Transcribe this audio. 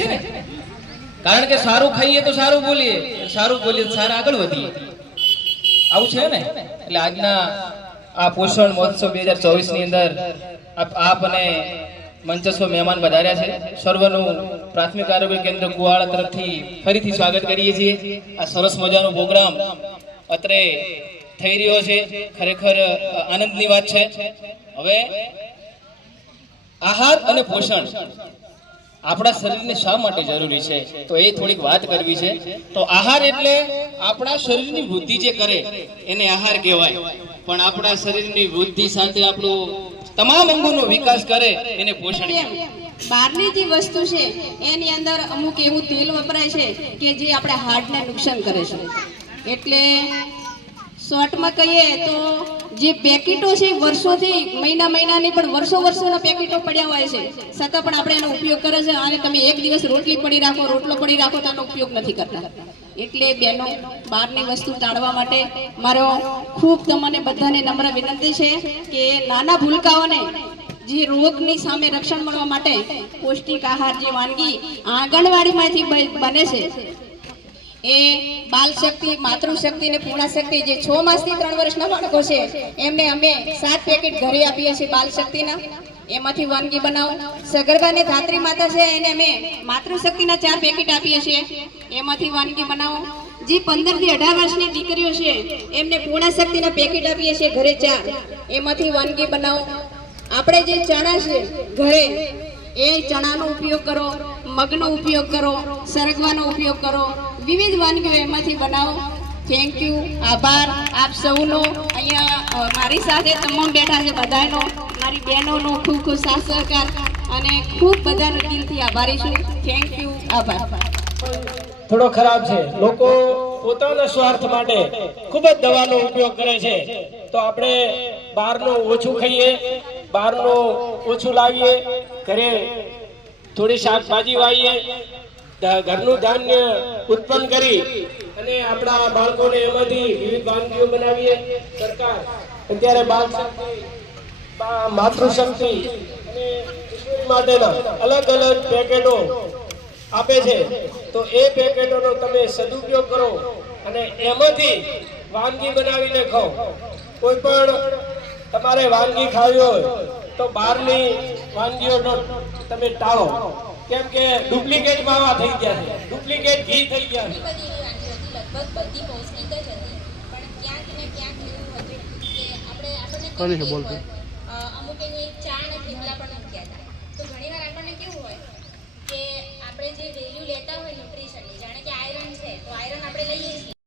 છે ને, કારણ કે સારું ખાઈએ તો સારું બોલીએ, સારું બોલીએ સારા આગળ વધીએ, આવું છે ને. એટલે આજના આ પોષણ મહોત્સવ 2024 ની અંદર આપ અને મંચસ્વ મહેમાન વધાર્યા છે. સર્વનું પ્રાથમિક આરોગ્ય કેન્દ્ર કુવાડા તરફથી ફરીથી સ્વાગત કરીએ છીએ. આ સરસ મજાનો પ્રોગ્રામ અત્રે થઈ રહ્યો છે, ખરેખર આનંદની વાત છે. હવે આહાર અને પોષણ આપણા શરીરને શા માટે જરૂરી છે તો એ થોડીક વાત કરવી છે. તો આહાર એટલે આપણા શરીરની વૃદ્ધિ જે કરે એને આહાર કહેવાય, પણ આપણા શરીરની વૃદ્ધિ સાથે આપણું તમામ અંગોનો વિકાસ કરે એને પોષણ કહેવાય. બહારની જે વસ્તુ છે એની અંદર અમુક એવું તેલ વપરાય છે કે જે આપણા હાર્ટને નુકસાન કરે છે. એટલે શોર્ટમાં કહીએ તો જે પેકેટો છે વર્ષોથી મહિનાની પણ વર્ષોના પેકેટો પડ્યા હોય છે, છતાં પણ આપણે એનો ઉપયોગ કરે છે. અને તમે એક દિવસ રોટલો પડી રાખો તો એનો ઉપયોગ નથી કરતા. એટલે બહેનો, બહારની વસ્તુ ટાળવા માટે મારો ખૂબ તમને બધાને નમ્ર વિનંતી છે કે નાના ભૂલકાઓને જે રોગની સામે રક્ષણ મળવા માટે પૌષ્ટિક આહાર જે વાનગી આંગણવાડીમાંથી બને છે એ બાલ શક્તિ, માતૃશક્તિ ને પૂર્ણા શક્તિ જે 6 માસથી 3 વર્ષના બાળકો છે એમને અમે 7 પેકેટ ઘરે આપીએ છીએ બાલ શક્તિના, એમાંથી વાનગી બનાવો. સગર્ભા ને ધાત્રી માતા છે એને અમે માતૃશક્તિના 4 પેકેટ આપીએ છીએ, એમાંથી વાનગી બનાવો. જે 15 થી 18 વર્ષની દીકરીઓ છે એમને પૂર્ણા શક્તિના પેકેટ આપીએ છીએ ઘરે 4, એમાંથી વાનગી બનાવો. આપણે જે ચણા છે ઘરે એ ચણાનો ઉપયોગ કરો, મગનો ઉપયોગ કરો, સરગવાનો ઉપયોગ કરો, વિવિધ વાનગીઓ એમાંથી બનાવો. થેન્ક યુ, આભાર આપ સૌનો. અહીંયા મારી સાથે તમામ બેઠા છે બધાનો, મારી બહેનોનો ખૂબ ખૂબ સાથ સહકાર અને ખૂબ બધાનો દિલથી આભારી છું. થેન્ક યુ, આભાર. થોડો ખરાબ છે. લોકો પોતાના સ્વાર્થ માટે ખૂબ જ દવાનો ઉપયોગ કરે છે. તો આપણે બહારનું ઓછું ખાઈએ, બહારનું ઓછું લાવીએ, ઘરે થોડી શાકભાજી વાવીએ, ઘરનું ધાન્ય ઉત્પન્ન કરી અને આપણા બાળકોને એમાંથી વિવિધ વાનગીઓ બનાવીએ. સરકાર અત્યારે બાળ શક્તિ, માતૃશક્તિ અને કિશોરી માટેના અલગ અલગ પેકેટો આપે છે. તો એ પેકેટોનો તમે સદુપયોગ કરો અને એમાંથી વાનગી બનાવીને ખાઓ. કોઈ પણ તમારે વાનગી ખાવી હોય તો બહારની વાનગીઓનો તમે ટાળો, કેમ કે ડુપ્લિકેટ માવા થઈ ગયા છે, ડુપ્લિકેટ ઘી થઈ ગયા છે. લગભગ બધી પૌષ્ટિક જ હતી, પણ ક્યાંક ને ક્યાંક એવું હતું કે આપણને અમુક એની ચા અને થેપલા પણ મૂક્યા હતા. તો ઘણીવાર આપણને કેવું હોય કે આપણે જે વેલ્યુ લેતા